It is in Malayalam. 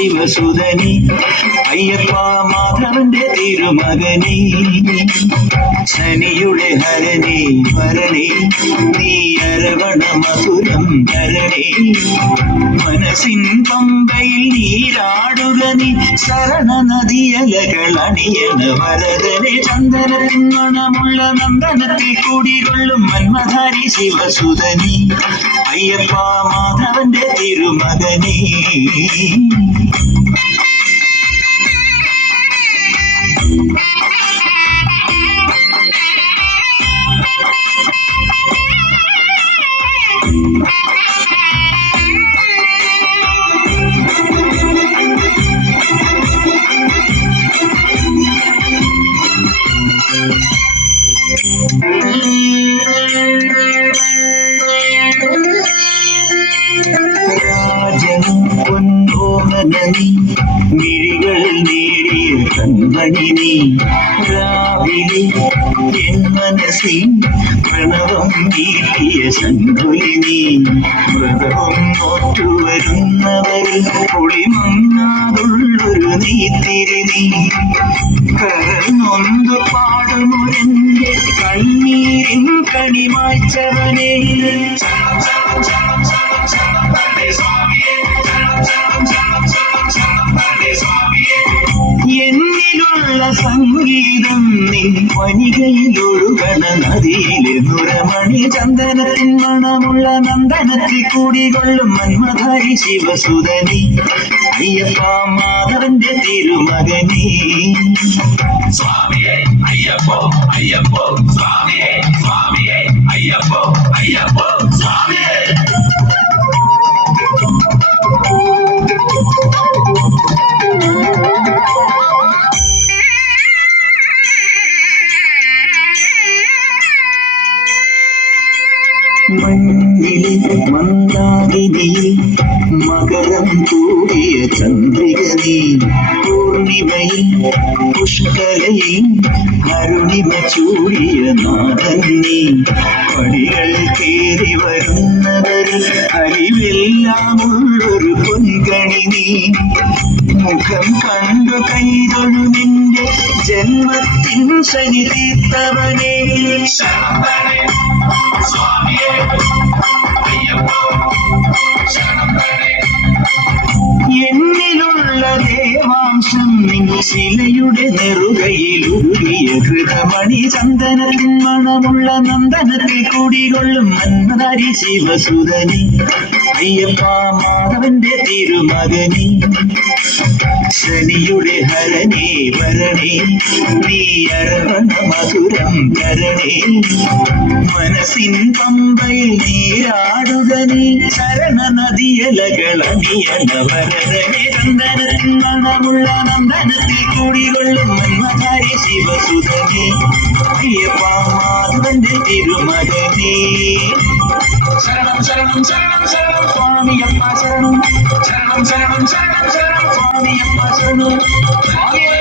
ശിവസുതനി അയ്യപ്പ മാധവന്റെ തിരുമകനി ശനിയുടെ ഹരണി വരണി നീ അരവണ മധുരം ധരണി മനസ്സിൻ പമ്പയിൽ നീരാടുക നീ ശരണ നദിയലകൾ അണിയണ വരദനെ ചന്ദനത്തിൻ മണമുള്ള നന്ദനത്തിൽ കൂടികൊള്ളും മന്മധാരി ശിവസുതനി അയ്യപ്പ മാധവന്റെ തിരുമകനി രാജനും പൊന്നോമനനി മിഴികൾ നേടിയ കൺമണി നീ രാവിലെ എൻ മനസ്സിൽ പ്രണവം നീട്ടിയ ശങ്കുലി നീ വ്രതവും നോറ്റുവരുന്നവരിൽ പൊളിമങ്ങാതുള്ളൊരു നീത്തിരി നീ കരനൊന്തു പാടുമൊരെന്റെ കണ്ണീരിൻ കണിമായ്ച്ചവനെ എന്നിലുള്ള സംഗീതം നിൻ വനികയിലൊഴുകണ നദിയിലെ നുരമണി ചന്ദനത്തിൻ മണമുള്ള നന്ദനത്തിൽ കൂടികൊള്ളും മന്മധാരി ശിവസുതനി അയ്യപ്പ മാധവന്റെ തിരുമകനി സ്വാമിയേ അയ്യപ്പോ അയ്യപ്പോ സ്വാമിയേ സ്വാമിയേ അയ്യപ്പോ അയ്യപ്പോ സ്വാമിയേ മഞ്ഞിലെ മന്ദാകിനിയിൽ മകരം കൂടിയ ചന്ദ്രിക നീ പൂർണിമയിൽ പുഷ്കലയിൽ അരുണിമ ചൂടിയ നാഥൻ നീ പടികൾ കേറി വരുന്നവരിൽ അരിവെല്ലാമുള്ളൊരു പൊൻകണി നീ മുഖം കണ്ടു കൈതൊഴു നിന്റെ ജന്മത്തിൻ ശനി തീർത്തവനെ സ്വാമിയേ അയ്യപ്പോ എന്നിലുള്ള ദേവാംശം നിൻ ശിലയുടെ നെറുകയിൽ ഉരുകിയ ഹൃതമണി ചന്ദനത്തിൻ മണമുള്ള നന്ദനത്തിൽ കൂടികൊള്ളും മന്മധാരി ശിവസുതനി അയ്യപ്പ മാധവന്റെ തിരുമകനി ശനിയുടെ ഹരണി വരണി നീ അരവണ മധുരം ധരണി മനസ്സിൻ പമ്പയിൽ നീരാടുക നീ ശരണ നദിയലകൾ അണിയണ വരദനെ ചന്ദനത്തിൻ മണമുള്ള നന്ദനത്തിൽ കൂടികൊള്ളും മന്മധാരി ശിവസുതനി അയ്യപ്പ മാധവന്റെ തിരുമകനി ശരണം ശരണം ശരണം ശരണം സ്വാമിയപ്പ ശരണം ശരണം ശരണം ശരണം ശരണം സ്വാമിയപ്പ ശരണം സ്വാമിയേ